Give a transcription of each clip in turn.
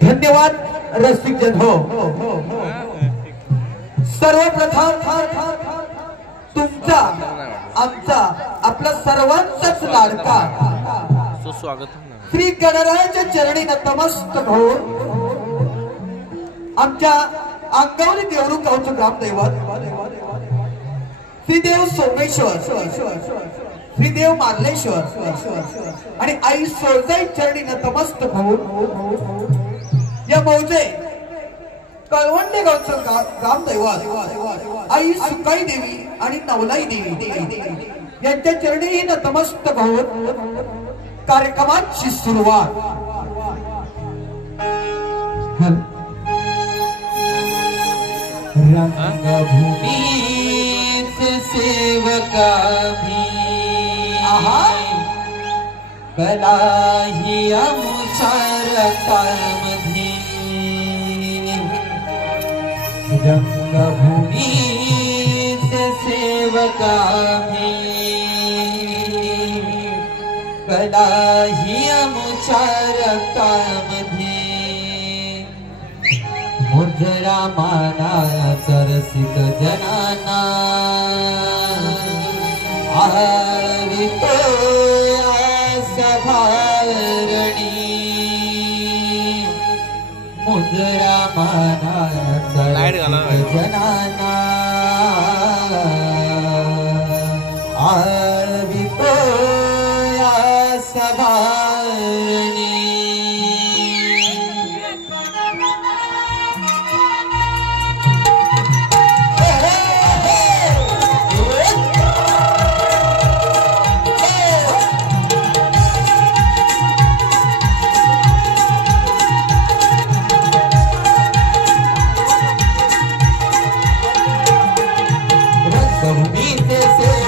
धन्यवाद रसिक जन हो। सर्वप्रथम तुमचा आमचा आपला सर्वांचाच लाडका सुस्वागत श्री गणरायाच्या चरणी नतमस्तक होऊन आमच्या अंगवली देवरू गावचं ग्रामदैवत श्रीदेव सोमेश्वर श्रीदेव मार्लेश्वर आणि आई सोळजाई चरणी नतमस्तक होऊन या मौजे कळवंडे गावचं ग्रामदैवत आई सुकाई देवी आणि नवलाई देवी यांच्या चरणी नतमस्तक होऊन कार्यक्रमाची सुरुवात। रंगभूमी से सेवका भी कला ही आमच्या रक्तामध्ये रंगभूमी से सेवका भी कला ही आमच्या रक्तामध्ये मुद्रा माना सरसिक जनाना आरितो सभारणी मुद्रा माना सरसिक जनाना आरितो सभारणी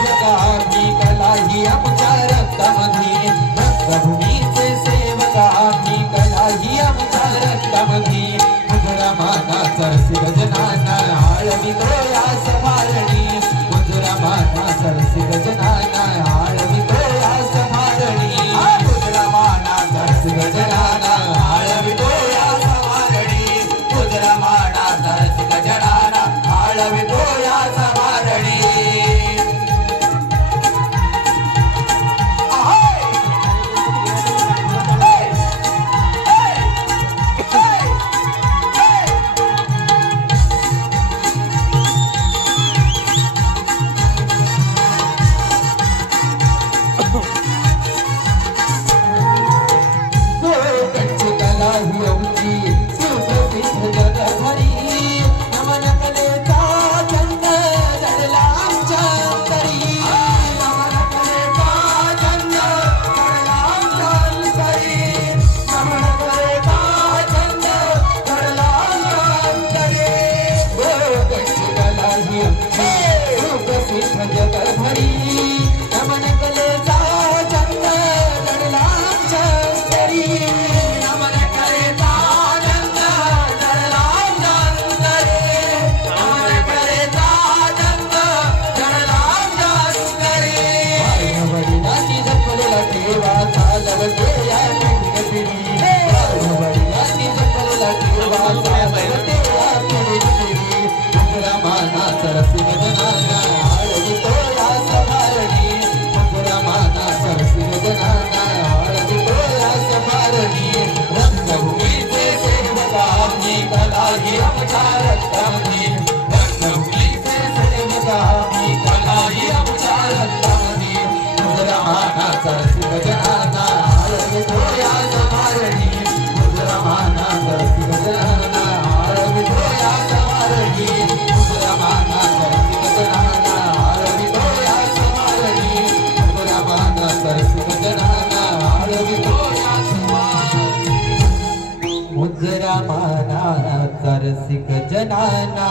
रसिक जनाना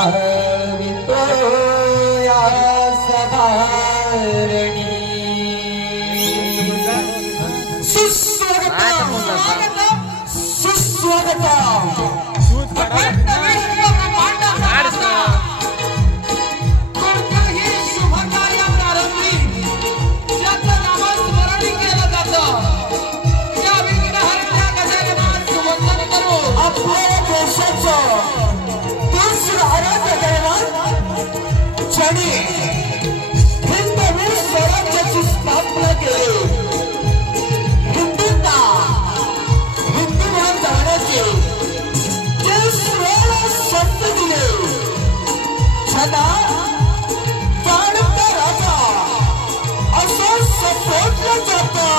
आवितो या सभारणी सुस्वागतम ज्याने हिंदवी स्वराज्याची स्थापना केली, हिंदूंना हिंदूमान जाण्याचे जे 16 शब्द दिले, ज्यांना जाणता राजा असं संबोधलं जातं.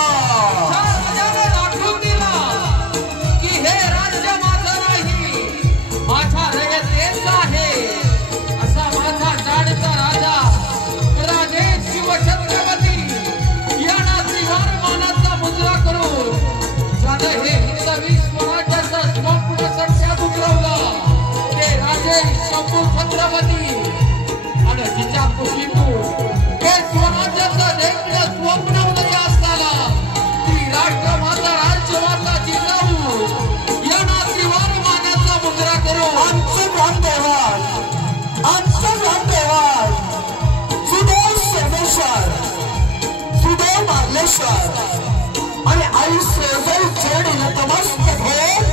आणि आई सोजई चढीला तमस्तक होऊन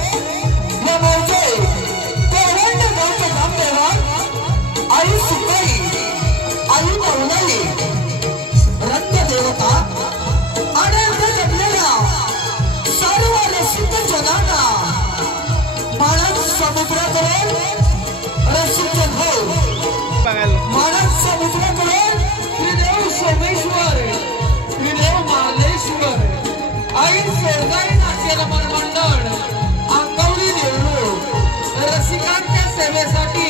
या मौजे तेवढ्या गावच्या ग्रामदेवात आई सुकई, आई मौलाई, रंगदेवता आणि जगलेल्या सर्व रसिक जनांना मानस समुद्राकडे रसिक हो, मानस समुद्राकडे त्रिदेव सोमेश्वर, त्रिदेव मार्लेश्वर, आई सोजाई नाट्य रमण मंडळ, अंगवली देऊळ रसिकांच्या सेवेसाठी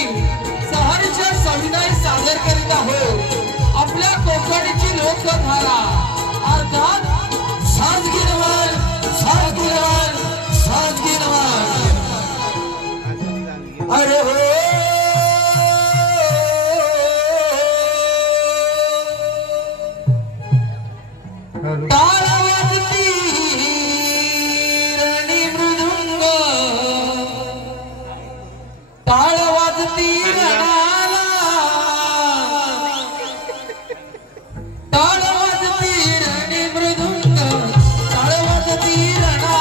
सहर्ष सविनय सादर करीत आहोत आपल्या कोकणची लोकधारा अर्थात साजगी नमन, साजगी नमन, साजगी नमन. अरे हो ताळवाजती रणि मृदुंग, ताळवाजती रणा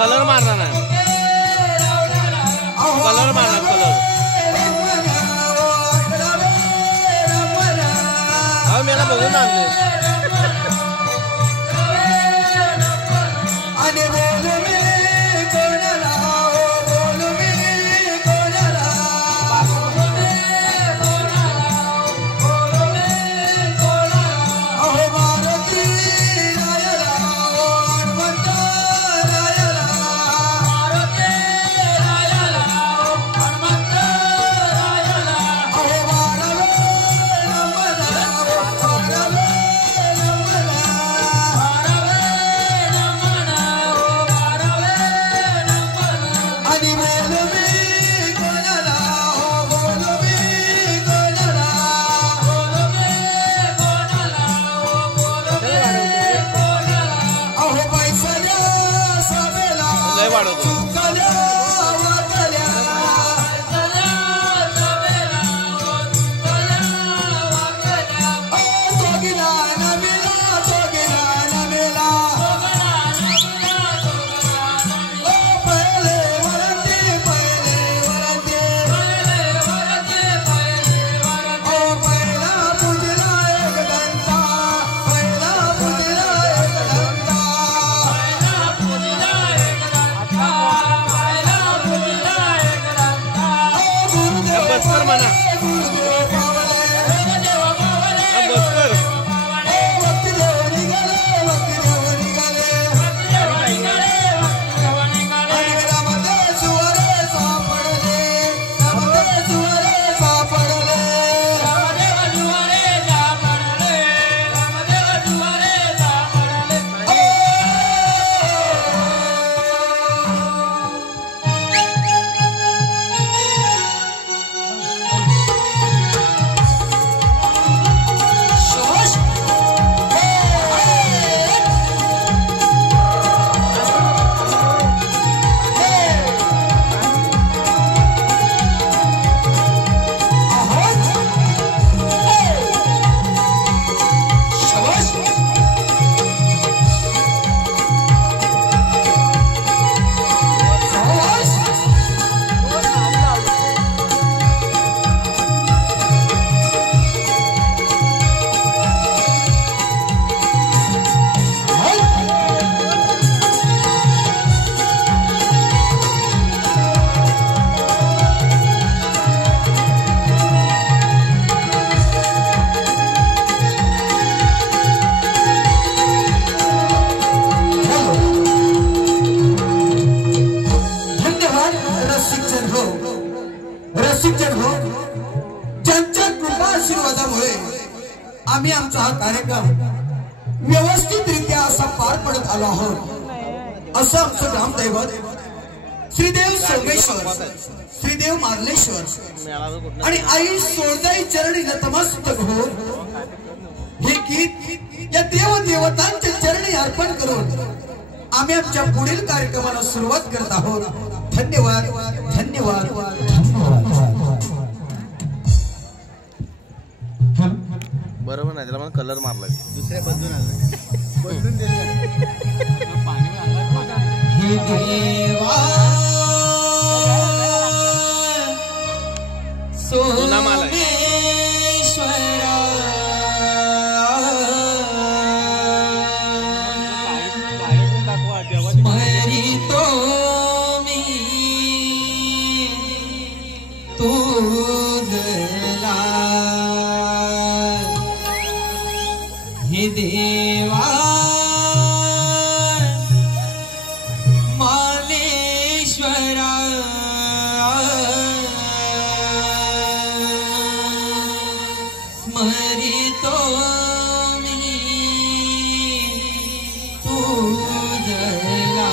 कलर मारना नाही, कलर मारना कलर. अहो मला बघून आणले. Ah कार्यक्रम व्यवस्थितरित्या असा पार पडत आलो आहोत असं आमचं ग्रामदैवत श्रीदेव सोमेश्वर श्रीदेव मार्लेश्वर आणि आई सोळदाई चरणी नतमस्तक होऊन हे गीत या देव देवतांच्या चरणी अर्पण करून आम्ही आमच्या पुढील कार्यक्रमाला सुरुवात करत आहोत. धन्यवाद धन्यवाद धन्यवाद. बरोबर नाही त्याला मला कलर मारला दुसऱ्या बदलून हे देवा सोमेश्वरा स्मरितो मी तुझला हे देवा मालेश्वरा स्मरितो मी तुझला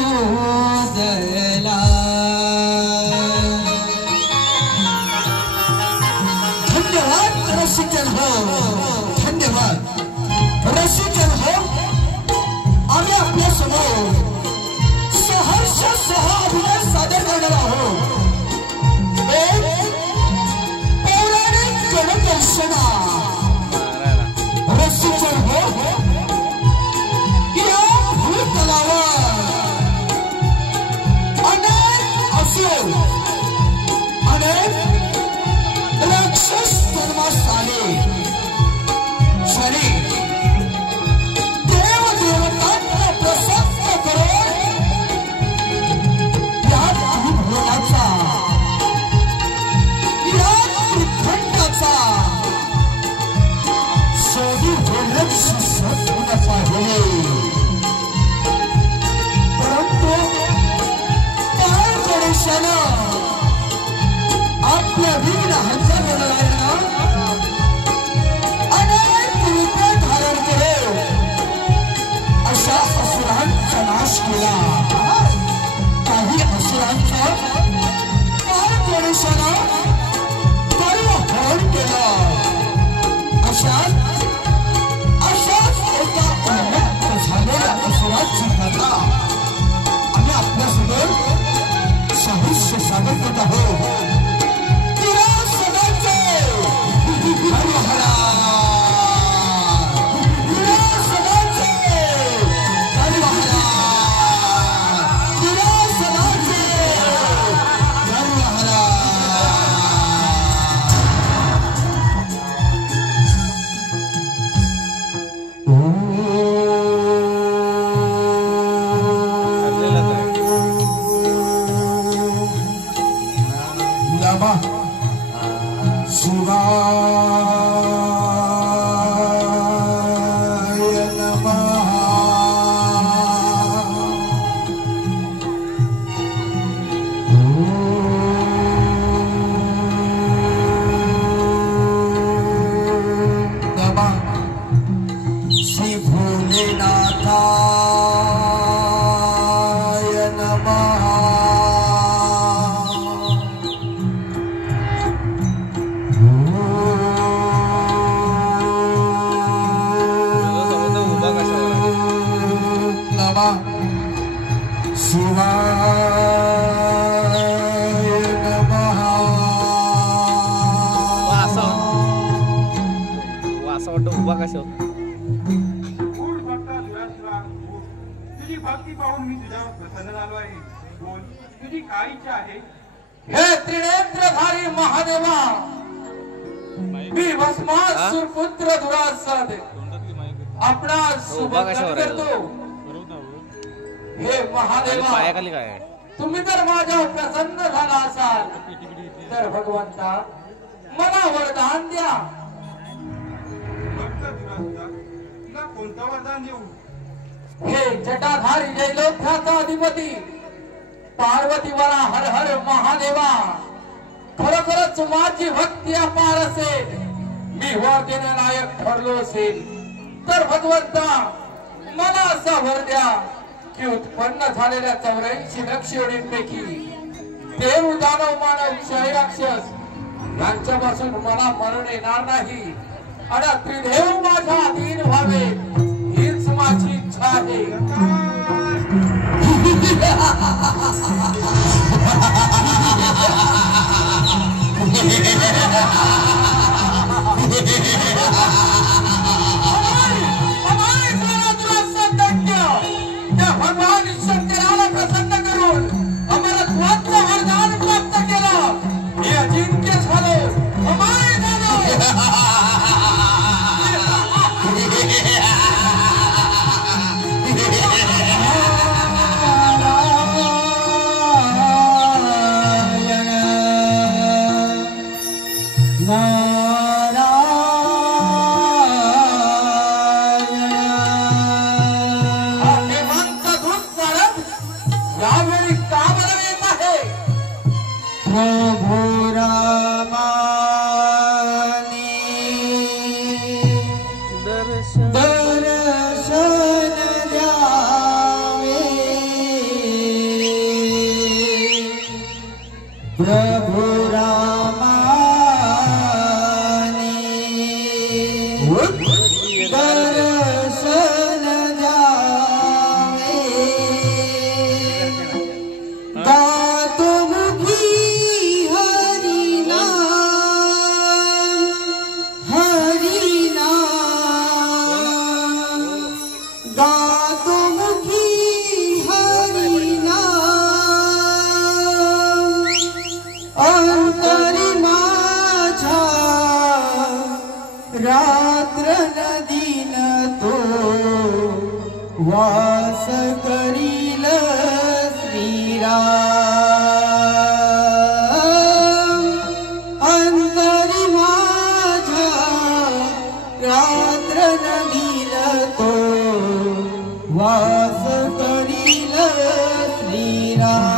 मोदला धन्यवाद रसिकन हो, धन्यवाद रसिकन हो. आम्ही आपल्या समोर सहर्ष सह अभिनय सादर करणार आहोत. एक पौराणिक गणकर्षणा. रसिकन हो, या भूतलावर अनेक असुर, अनेक राक्षस जन्मास आले. शरी देव देवतांना प्रसन्न करून या भूभोगाचा, या श्रीखंडाचा सोडी दुर्लक्ष होणं पाहिजे. परंतु पार गणेशानं आपल्या विघ्न हंसाबरोबरीनं अनेक रूपे धारण केले. अशा असुरांचा नाश केला. काही असुरांचा पार गणेशानं कर्म हरण केलं. अशाच एका उन्मत्त झालेल्या असुराची कथा आम्ही आपल्यासमोर साहित्य सादर करत आहोत. तुला सदाचे हर हरा, तुला सदाचे हर हरा, तुला सदाचे हर हरा. नमः शिवाय नमः. नमः श्री भोलेनाथाय नमः. शिवाय नमः. असं वाटतं उभा कशा खूप भक्त दुराश्रा, तुझी भक्ती पाहून मी तुझ्यावर प्रसन्न झालो आहे. बोल, तुझी काय इच्छा आहे? हे त्रिनेत्रधारी महादेवा, मी भस्मासुर पुत्र दुरासाद आपणास उभा कशावर आहे? करतो. हे महादेवा, पायाखाली काय आहे? तुम्ही जर माझ्यावर प्रसन्न झाला असाल तर भगवंता मला वरदान द्या. भक्त दुराश्रा, तुला कोणतं वरदान देऊ? हे जटाधारी जयलोकाचा अधिपती पार्वतीवरा हर हर महादेवा, खरोखरच माझी भक्ती अपार असेल, मी वर देण्यालायक ठरलो असेल तर भगवंता मला असा वर द्या की उत्पन्न झालेल्या 84 लक्ष योनींपैकी देव, दानव, मानव, क्षय, राक्षस यांच्यापासून मला मरण येणार नाही आणि त्रिदेव माझ्या अधीन व्हावे हीच माझी इच्छा आहे. भगवान शंकराला प्रसन्न करून अमरत्वाचं वरदान प्राप्त केलं. हे अजिंक्य झालो, अमाय झालो. प्रभु रामानी दर्शन जावे गात मुखी हरिनाम गात मुखी हरिनाम अंतरी माझा रात्र नदीन तो वास करील श्रीराम अंतरी माझा रात्र नदीन तो वास करील श्रीराम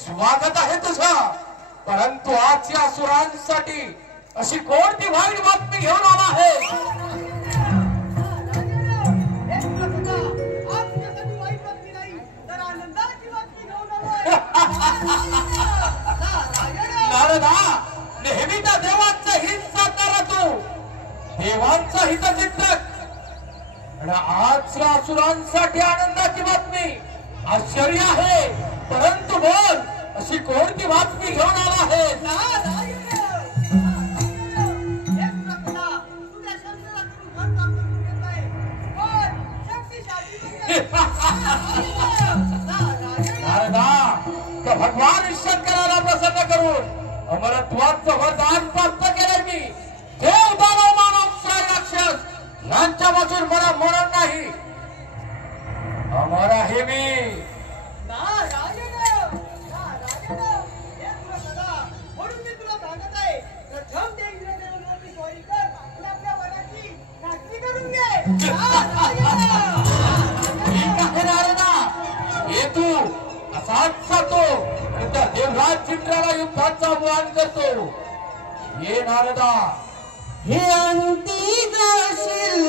स्वागत आहे तुझं, परंतु आजच्या असुरांसाठी अशी कोणती वाईट बातमी घेऊन आला आहे? नारदा, नेहमीच्या देवाचं हित साकारला तू, देवांचं हितचिंतक, आणि आजच्या असुरांसाठी आनंदाची बातमी. आश्चर्य आहे, परंतु बोल, अशी कोणती बातमी घेऊन आला आहे? नारदा, तर भगवान शंकराला प्रसन्न करून अमरत्वाचं वरदान प्राप्त केले मी. देव दानव मानव राक्षस यांच्या बाजून मला मरण नाही, अमर आहे मी. तू असाच जातो, देवराज चिंद्राला युद्धाचं आव्हान करतो. ये नारदा, हे अंती जाशील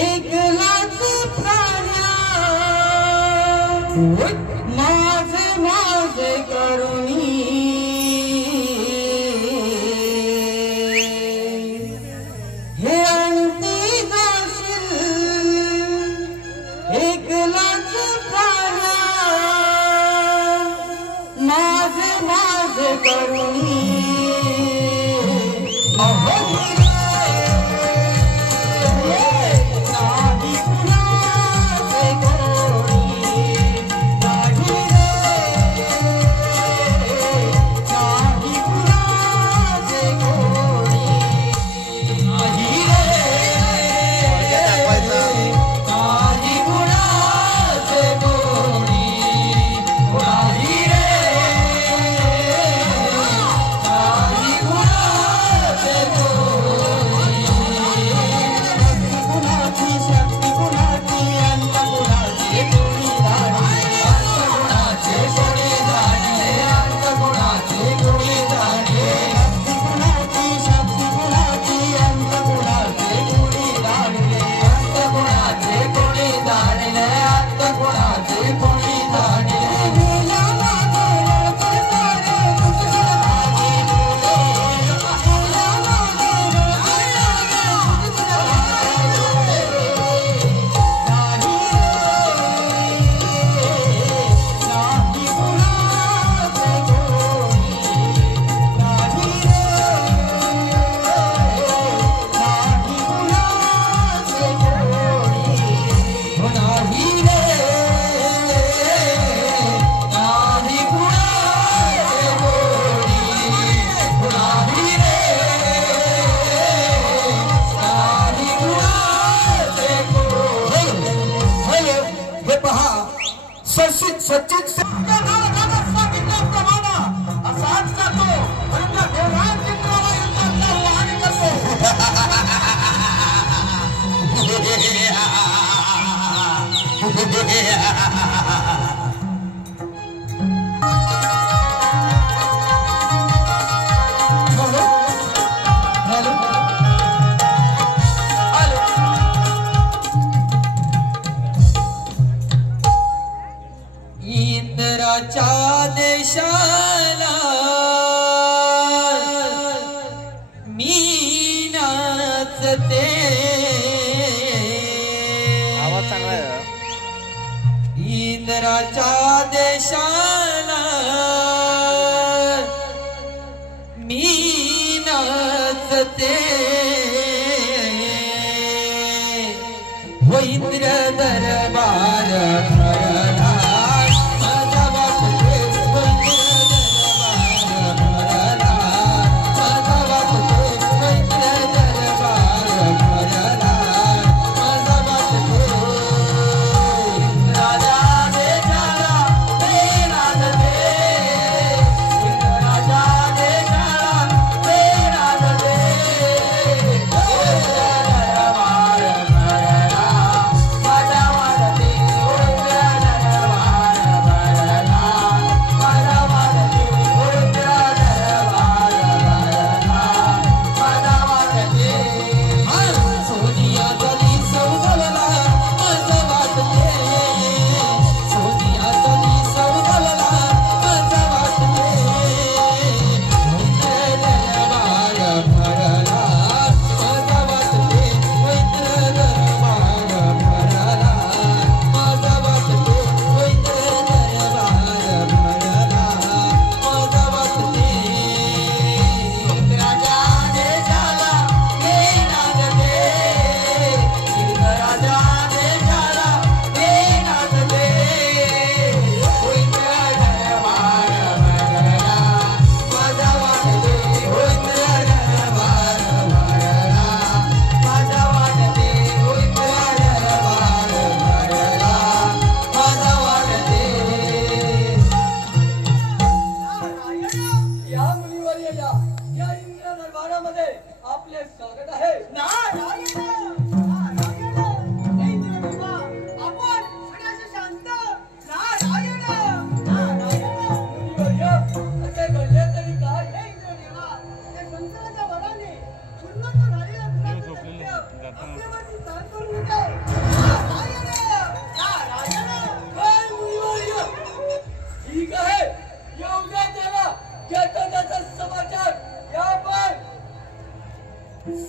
एकलाच प्राण्या, माझे माझे करुणी. हे अंती जाशील एकलाच प्राण्या, माझे माझे करुणी. आमच्या महाराजांना सांगितल्याप्रमाणे असाच जातो आणि त्या देवांची इंद्राला युद्धाचं आव्हान करतो. इंद्राच्या देशाला मी नाचते. आवाज चांगला आहे. इंद्राच्या देशाला मी नाचते. हो इंद्र दरबार भरला.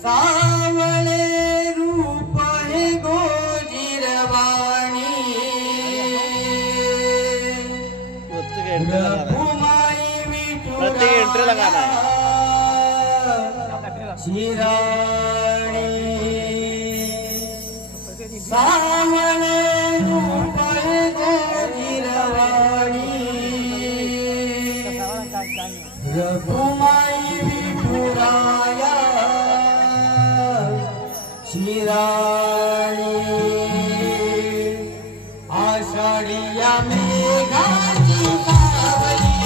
सावळे रूप हे गोजिरवाणी प्रत्येक एंट्रीला गाणं आहे. शिराणी सावळे रूप हे गोजिरवाणी रघुमाई विठुराया शिराणी आषाढिया मेघाची सावली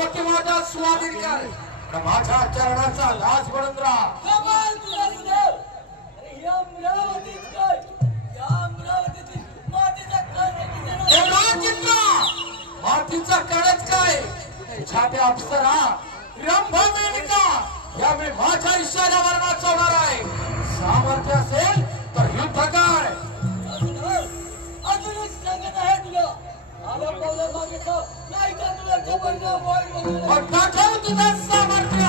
वक्ती माझ्या स्वाधीन कर. माझ्या चरणाचा दास बनून राहा. कमाल तुला सुदेव. अरे या अमरावतीत काय? या अमरावतीत मातीचा कण किती जण? देवराजिंद्र मातीचा कणच काय? छात्या अप्सरा रंभा मेनका यावेळी माझ्या इशाऱ्यावर नाचवणार आहे. सामर्थ्य असेल तर युद्ध कर. अजूनच सांगत आहे तुला. आला पावलं मागितलं नाही का तुला जबरदस्त वाट बघायला. मग दाखव तुझं सामर्थ्य.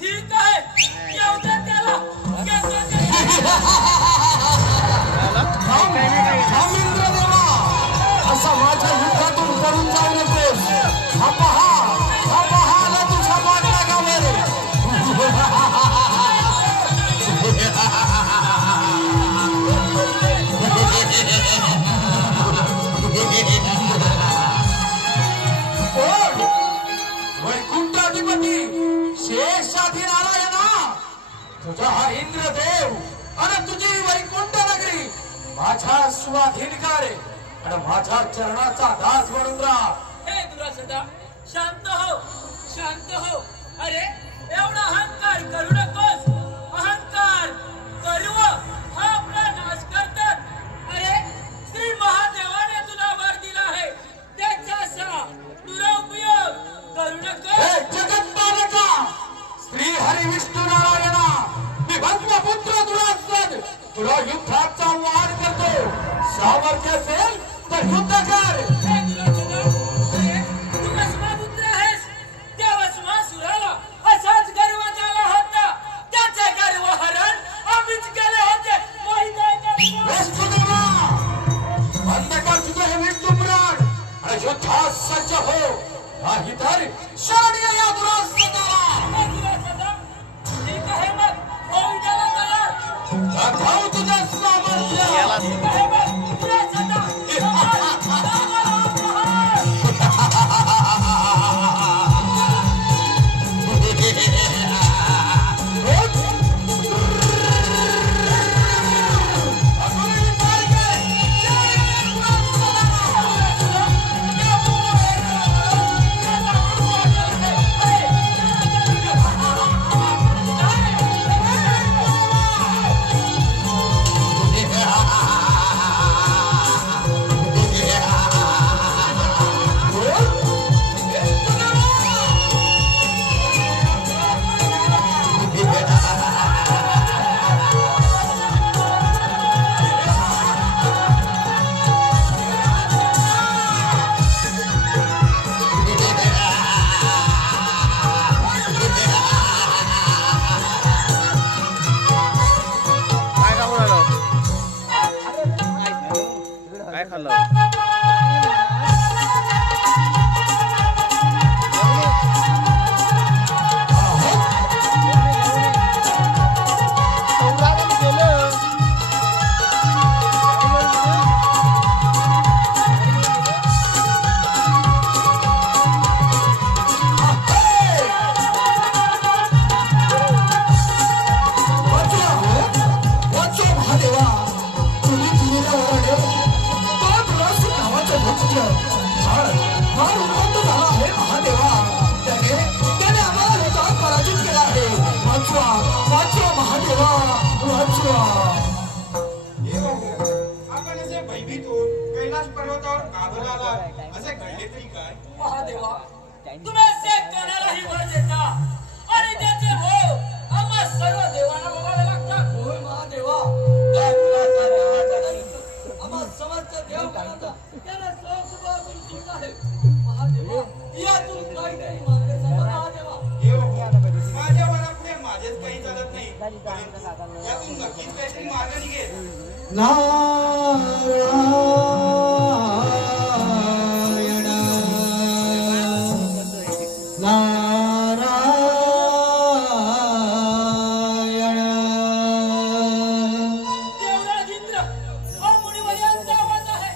ठीक आहे एवढं त्याला असा माझ्या युद्धातून पडून जाऊ नकोस. हा पहा आला तुझ्या मागण्यागावर. वैकुंठाधिपती शेषाधी नारायणा तुझा हा इंद्रदेव आणि तुझी वैकुंठ नगरी माझ्या स्वाधीन कर आणि माझ्या चरणाचा दास बनून राहा. हे दुरासदा शांत हो शांत हो. अरे एवढा अहंकार करू नकोस. अहंकार गर्व हा आपला नाश करतात. अरे श्री महादेवाने तुला वर दिला आहे त्याचा असा दुरुपयोग करू नकोस. हे जगत्पालका श्री हरी विष्णू नारायणा मी भस्मपुत्र दुरासन तुला युद्धाचा आव्हान करतो. सामर्थ्य असेल तर युद्ध कर. हे दुरासदा अरे तू भस्मपुत्र आहेस. त्या भस्मासुराला असाच गर्व झाला होता. त्याचे गर्व हरण आम्हीच केले होते माहित आहे का? विष्णुदेवा बंद कर तुझं हे विष्णू पुराण आणि युद्धास सज्ज हो. नाही तर शरण ये या दुरासनाला. हे दुरासदा यातून नक्कीच काहीतरी मार्ग निघेल. देवराज इंद्र, हा मुनिवर्यांचा आवाज आहे.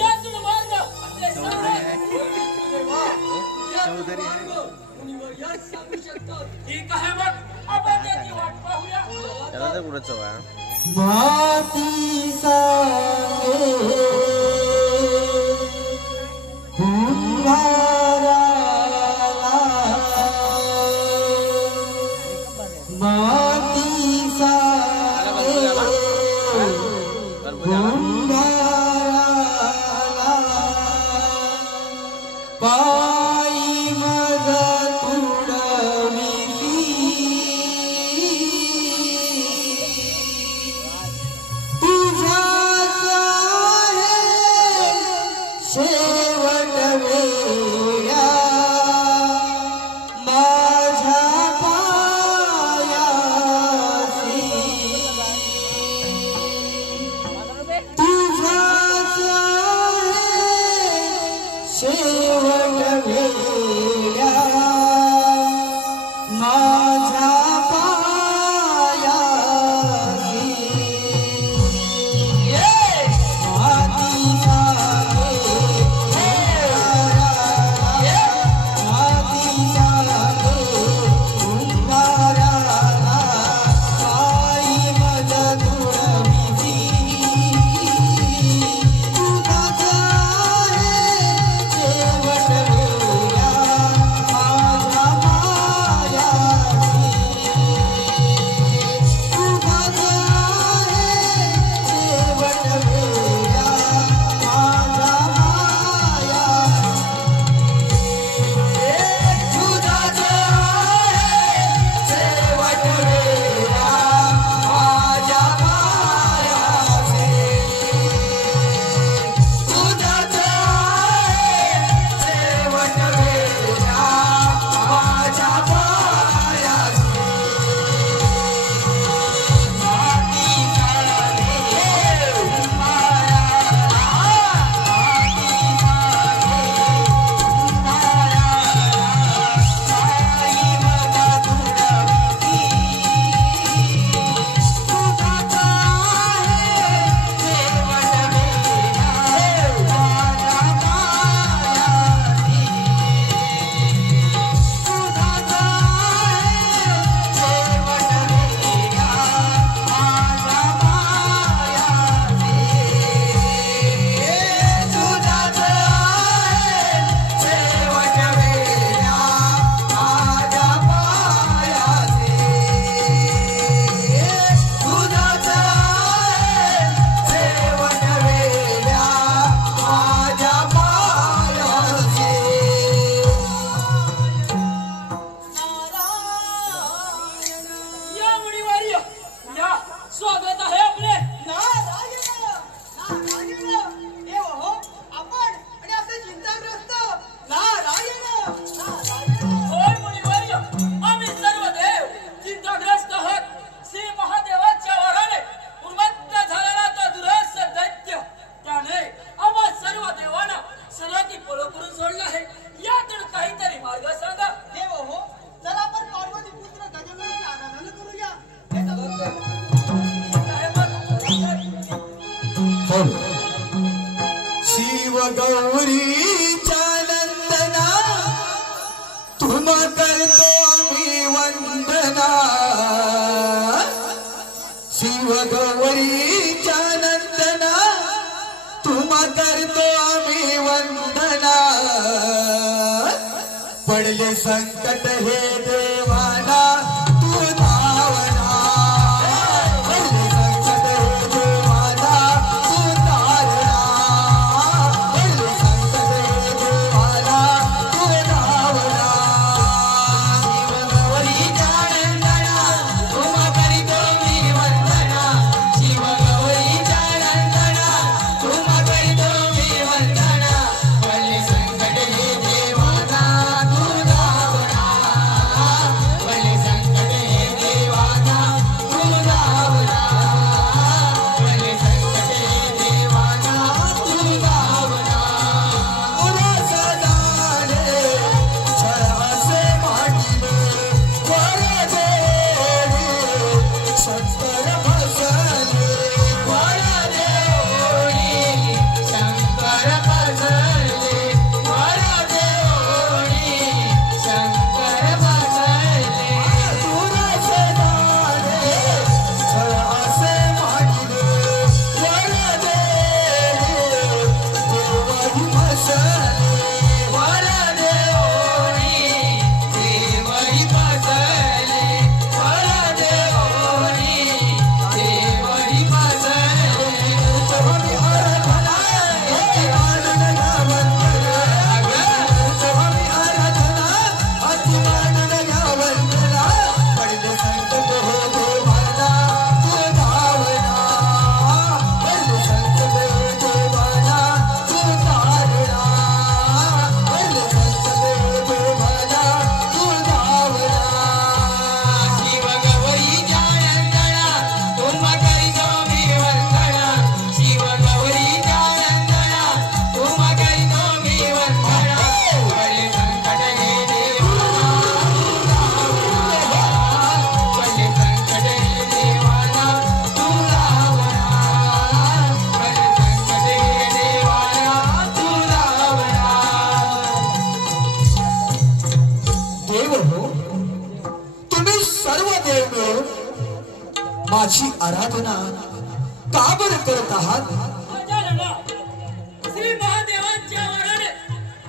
यातून मार्ग ते सांगा. चौधरी आहे. मुनिवर्या सांगू शकतात. ठीक आहे मग, आपण त्याची वाट पाहूया. त्याला तर पुढं चवा. माती सांगे कुंभाराला, माती सांगे कुंभाराला, पायी मज तुडविली, तुझ्याच आहे शेवट वेळा, माझ्या पायासी, तुझ्याच आहे शेवट वेळा, माझ्या पायासी. माती सांगे माती सांगे कुंभाराला, पायी मज तुडविली, तुझाच आहे शेवट वेळा, माझ्या पायासी, तुझाच आहे शेवट वेळा, माझ्या पायासी, तुझाच आहे शेवट वेळा, माझ्या पायासी, तुझाच आहे शेवट वेळा, माझ्या पायासी. माती सांगे कुंभाराला, माती सांगे कुंभाराला, पायी मज तुडविली, तुझाच आहे शेवट वेळा, माझ्या पायासी, तुझाच आहे शेवट वेळा, माझ्या पायासी, तुझाच आहे शेवट वेळा, माझ्या पायासी, तुझाच आहे शेवट वेळा, माझ्या पायासी. या मुनिवर्य, या. स्वागत आहे आपले. होय मुनिवर्य, आम्ही सर्व देव चिंताग्रस्त आहोत. श्री महादेवाच्या वराने उन्मत्त झालेला तो दुरस्त दैत्य, त्याने आम्हा सर्व देवांना सराती पळो करून सोडला आहे. यातून काहीतरी मार्ग सांगा. शिव गौरीच्या नंदना, तुम्हा करतो आम्ही वंदना, शिव गौरीच्या नंदना, तुम्हा करतो आम्ही वंदना, पडले संकट हे देवाना, तू धावना, पडले संकट हे देवाना, तू तारणा, पडले संकट हे देवाना, तू धावना, शिव गौरीच्या नंदना, तुम्हा करीतो मी वंदना, शिव गौरीच्या नंदना, तुम्हा करीतो मी वंदना, पडले संकट हे देवाना, तू धावना, माझी आराधना का बरं करत आहात? गजानना, श्री महादेवांच्या वराने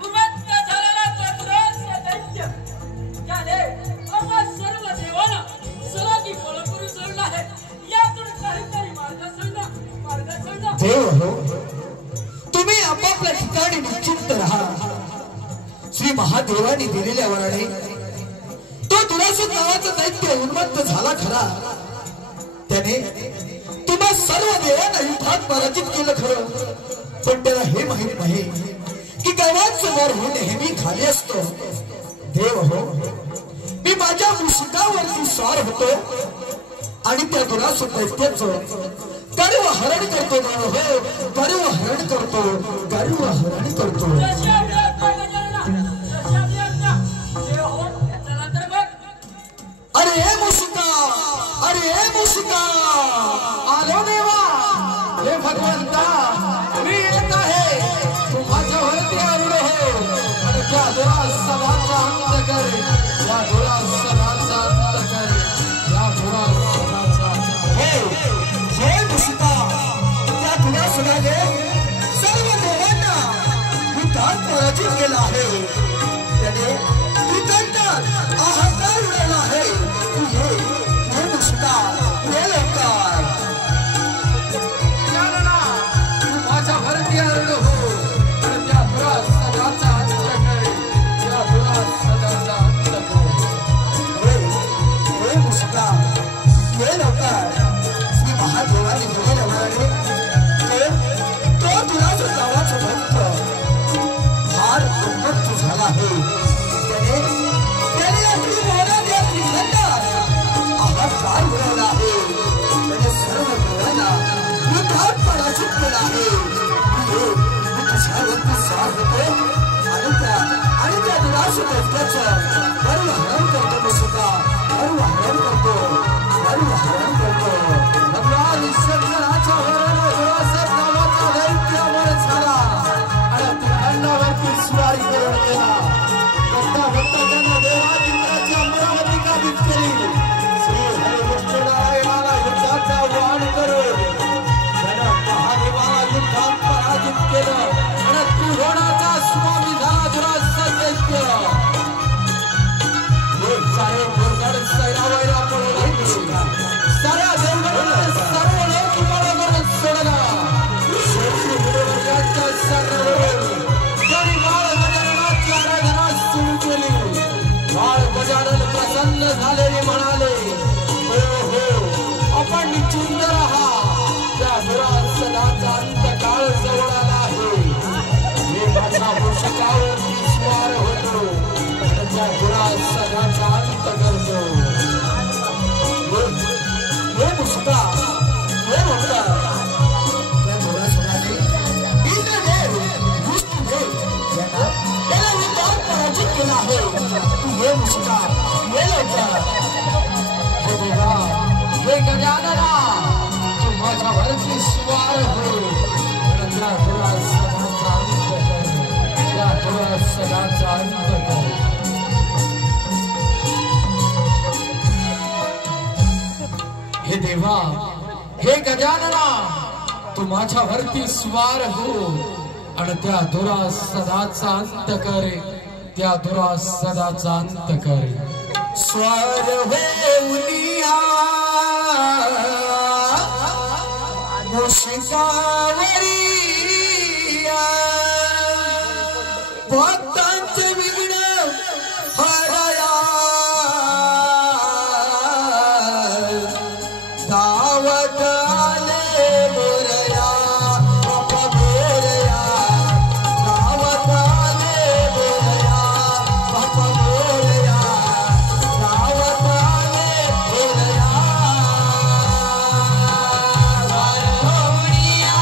उमत्त झालेला चतुरास्य दैत्य ज्याने आम्हा सर्व देवांना सलागी फळपुरी सोडला आहे, यातून काहीतरी मार्ग सांगा. देव हो, तुम्ही आपापल्या ठिकाणी निश्चिंत राहा. श्री महादेवाने दिलेल्या वराने तो दुरासूर नावाचा दैत्य उन्मत्त झाला खरा. त्याने तुम्हा सर्व देवांना युद्धात पराजित केलं खरं, पण त्याला हे माहित नाही की गावाचं वर हे नेहमी खाली असतो. देव हो, मी माझ्या मुसुकावरती स्वार होतो आणि त्या दुरासूर दैत्याचं गर्व हरण करतो. देव हो, गर्व हरण करतो, गर्व हरण करतो. जशी आपली आज्ञा गजानना, जशी आपली आज्ञा. देव हो, चला तर बघ. अरे मुसुका, अरे मुसुका, आलो देवा, हे भगवंता, मी येत आहे. तू माझ्यावरती आरूढ हो आणि त्या दुरासनाचा अंत कर, त्या दुरासनाचा अंत कर, त्या दुरासनाचा हे मुसुका, त्या दुरासुराने सर्व देवांना युद्धात पराजित केला आहे. त्याने विकंठात अहंकार उडवला आहे. हे मुसुका, हे लवकर. गजानना, तू माझ्यावरती आरूढ हो आणि त्या दुरासनाचा अंत कर, त्या दुरासनाचा अंत कर. हे मुसुका, हे लवकर. श्री महादेवाने दिलेल्या वराने तो दुरासूर नावाचा भक्त फार उन्मत्त झाला आहे. त्याने आपली मोहनात विखंडात अहंकार उडवला आहे. त्याने सर्व देवांना युद्धात पराजित केला आहे. मी तुझ्यावरती स्वार होतो आणि त्या दुरासूर दैत्याचं गर्व हरण करतो. मुसुका, गर्व हरण करतो, गर्व हरण करतो. भगवान ईश्वराच्या वराने दुरासूर नावाचा दैत्य अमर झाला आणि तुझ्यावरती स्वारी करून गेला. बघता बघता त्यानं देवादिंद्राची अमरावती काबीज केली. श्री हरिविष्णुनारायणाला युद्धाचा वाण करून त्यानं महादेवाला युद्धात पराजित केलं आणि त्रिभुवनाचा स्वामी झाला दुरासूर दैत्य. हे सारे दुर्गड सैरावैरा पळून लागले. साऱ्या देवगडाला सर्व लोक बरोबर सोडला. शेवटी गुरुवर्यांच्या सांगण्यावरून त्यांनी बाळ गजाननाची आराधना सुरू केली. बाळ गजानन प्रसन्न झालेले म्हणाले, हो हो, आपण निश्चिंत राहा, त्या दुरासनाचा अंतकाळ जवळ आला आहे. मी माझ्या मुसुकावरती स्वार होतो आणि त्या दुरासनाचा अंत करतो. हे मुसुका, हे लवकर. त्या दुरासुराने इंद्रदेव, विष्णुदेव यांना त्याला युद्धात पराजित केला आहे. हे मुसुका, हे लवकर. हे देवा, हे गजानना, तू माझ्यावरती स्वार हो आणि त्या दुरासनाचा अंत कर, त्या दुरासनाचा अंत कर. हे देवा, हे गजानना, तू माझ्यावरती स्वार हो आणि त्या दुरासनाचा अंत कर, त्या दुरासनाचा अंत कर. स्वार होऊनिया मुसुकावरी भक्तांचे विघ्न हरया. धावत आले मोरया, बाप्पा मोरया. धावत आले मोरया, बाप्पा मोरया. धावत आले मोरया. स्वार होऊनिया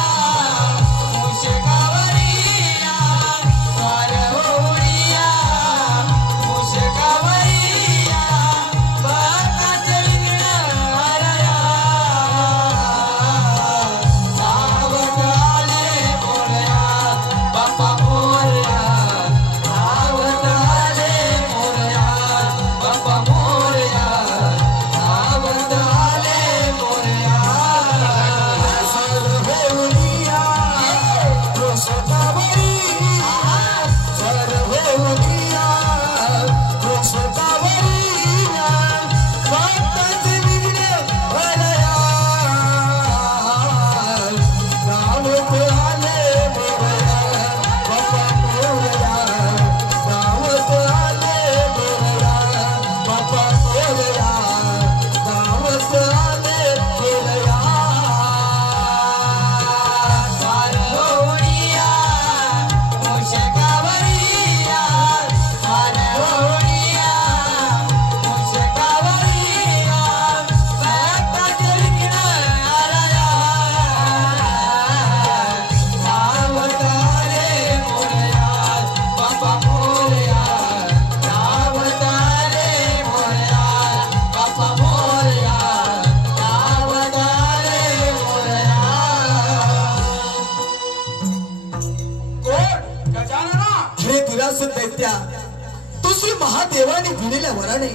दिलेल्या वराने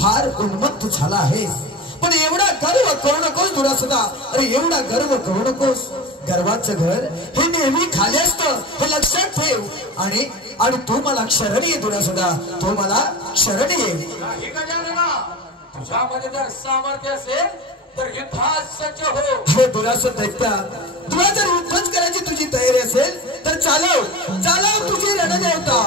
फार उन्मत्त झाला आहेस, पण एवढा गर्व करू नकोस दुरासुदा. अरे एवढा गर्व करू नकोस. गर्वाचं घर हे नेहमी खाली असतं, हे लक्षात ठेव. आणि आणि तू मला शरण ये दुरासुदा, तू मला शरण ये. नाही गजानना, तुझ्यामध्ये जर सामर्थ्य असेल तर युद्धास सज्ज हो. हे दुरासुद दैत्या, तुला जर युद्धच करायची तुझी तयारी असेल तर चालव चालव तुझी रणदेवता.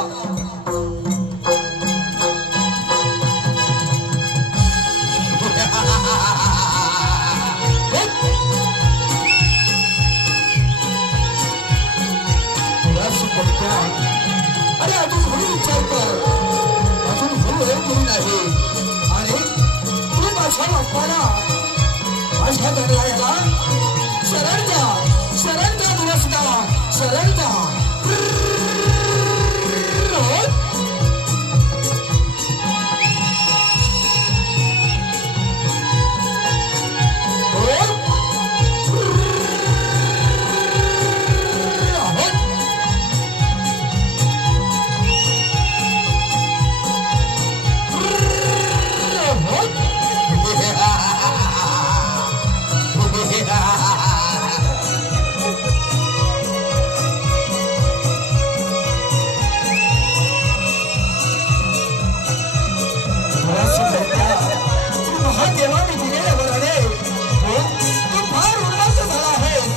अरे अजून हळू विचार कर, अजून हळू नाही. आणि तू माझ्या बाप्पाला, माझ्या गणरायाला शरण जा दुरासुदा, शरण जा. महादेवाने दिलेल्या वराने तू फार उन्मत्त झाला आहेस.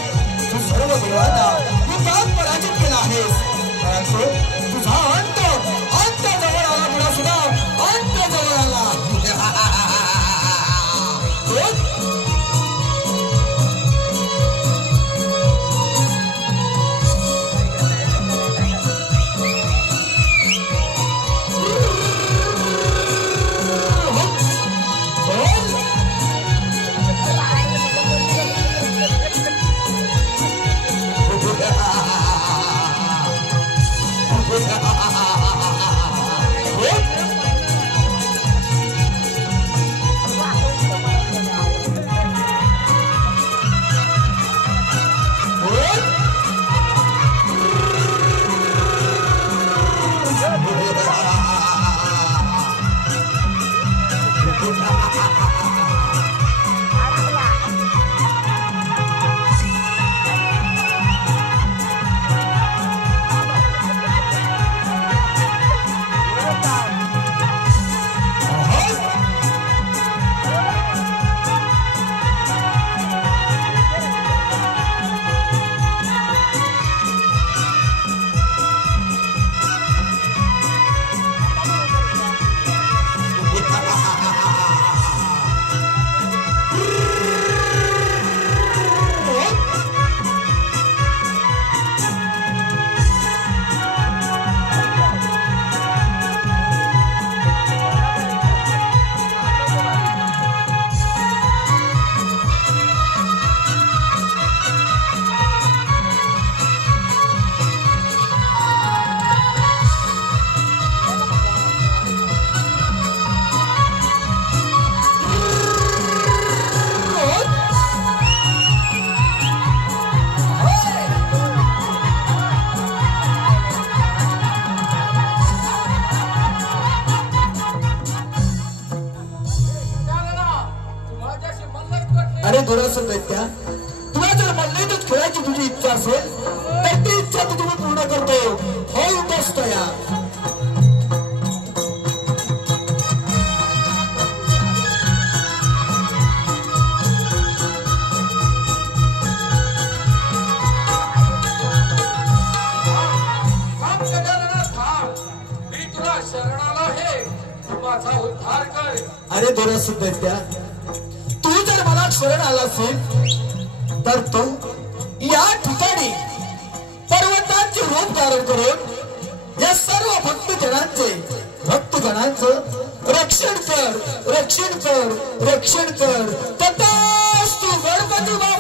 तू सर्व देवांना युद्धात पराजित केला आहेस. परंतु तुझा अंत जवळ आला दुरासुदा, अंत जवळ आला. अरे दुरासुद दैत्या, तुला जर मल्लयुद्धात खेळायची तुझी इच्छा असेल तर ती इच्छा तुझी मी पूर्ण करतो. हो युद्धस्त या. मी तुला शरणाला आहे, तू माझा उद्धार कर. अरे दुरासुद दैत्या, तू जर मला शरण आला असेल तर तू या ठिकाणी पर्वतांचे रूप धारण करून या सर्व भक्तगणांचं रक्षण कर. तथास्तु गणपती बाप्पा.